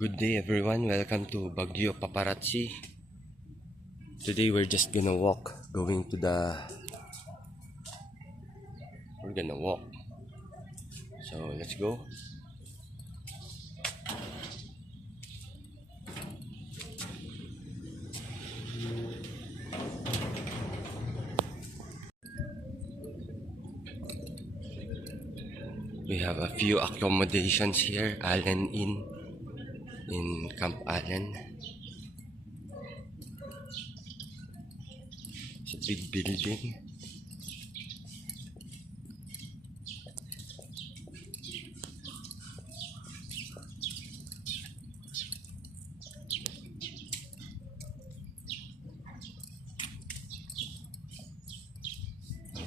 Good day everyone, welcome to Baguio Paparazzi. Today we're just gonna walk, we're gonna walk. So let's go. We have a few accommodations here, Allen Inn in Camp Allen. It's a big building.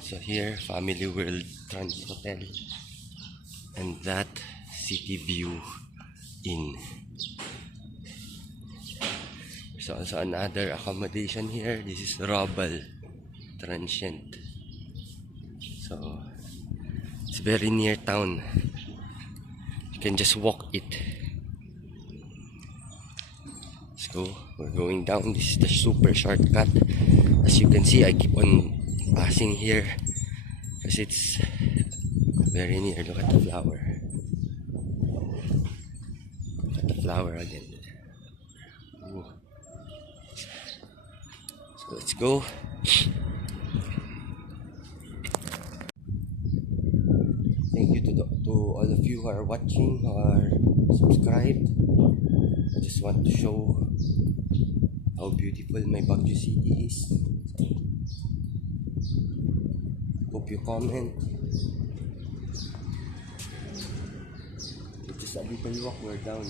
So here, Family World Trans Hotel, and that City View Inn. There's also another accommodation here. This is Robal Transient. So it's very near town. You can just walk it. Let's go. We're going down. This is the super shortcut. As you can see, I keep on passing here because it's very near. Look at the flower. Look at the flower again. Ooh. So let's go. Thank you to all of you who are watching or subscribed. I just want to show how beautiful my Baguio City is. Hope you comment. It's just a little walk, we're down.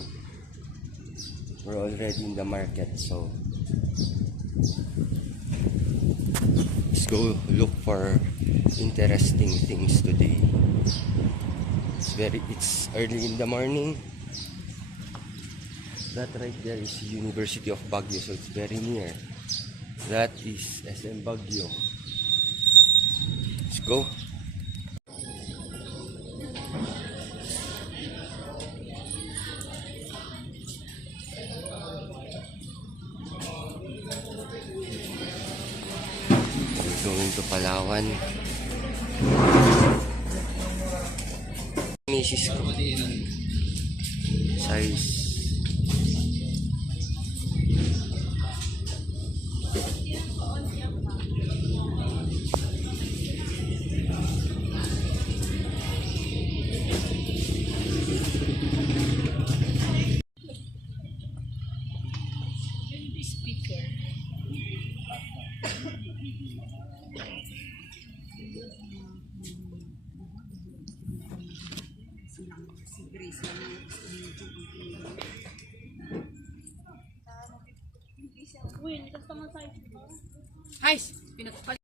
We're already in the market, so let's go look for interesting things today. It's early in the morning. That right there is University of Baguio, so it's very near. That is SM Baguio. Let's go. We're going to Palawan. Misis ko. Size. Guys, pinagpalit.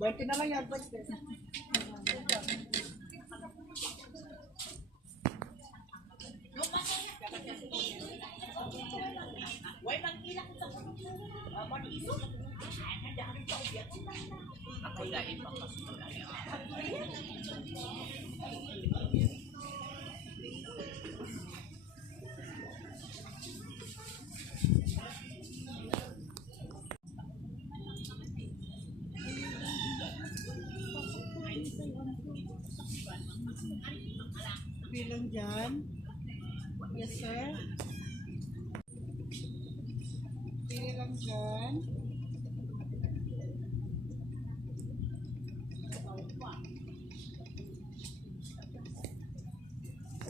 Berte na lang yan, berte. Bilang dyan. Yes, sir. Pili lang dyan.